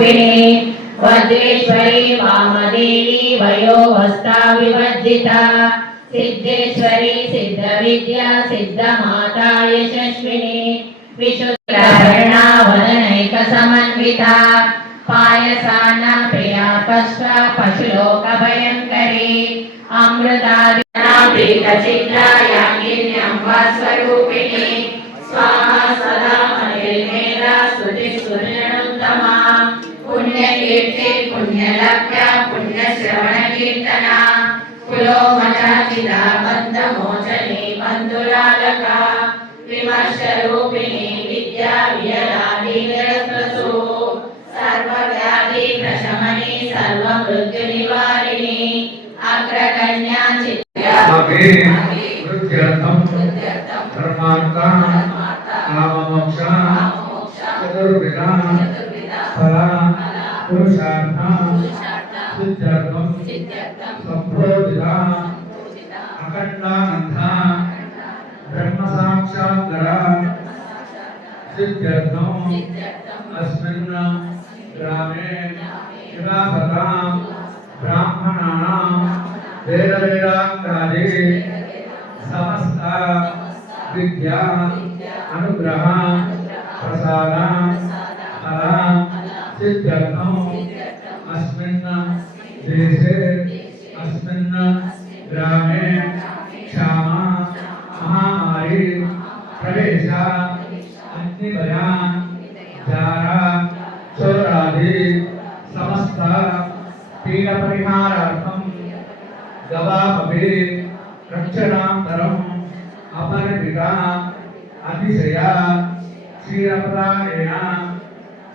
स्वरूपिणी वज्रेश्वरी वामदेवी वयोवस्था विवर्जिता सिद्धेश्वरी सिद्धविद्या सिद्धमाता यशस्विनी विशुद्धवर्णा वदनैकसमन्विता पायसाना प्रिया पश्वा पशुलोकभयङ्करी अमृतादिनाप्रीतचित्रायाङ्गिन्यं वा स्वरूपिणी स्वाहा सदा मनिर्मेधा स्तुतिस्तुतिरनुत्तमा पुण्यकीर्ति पुण्यलभ्या पुण्यश्रवणकीर्तना कुलोमचाचिता बन्धमोचनी बन्धुरालका विमर्शरूपिणी विद्या वियलादिनिरस्त्रसु सर्वव्याधि प्रशमनी सर्वमृत्युनिवारिणी अग्रगण्या चित्या धर्मार्था काममोक्षा चतुर्विधा फला पुरुषार्था सिद्ध्यर्थम संप्रोदिता अखंडानंदा ब्रह्म साक्षात्करा सिद्ध्यर्थम अस्मिन् ग्रामे निवासतां ब्राह्मणानां वेदवेदांगादि समस्त विद्या अनुग्रह प्रसाद फल सिद्ध्यर्थम अस्मिन् देशे अस्मिन् ग्रामे क्षमा महामारी प्रवेश अग्निभया जारा चोरादि समस्त पीडपरिहारार्थं गवामपि रक्षणान्तरम् अपरिमिता अतिशया क्षीरप्रदानेन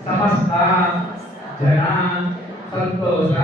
समस्त जना संतोष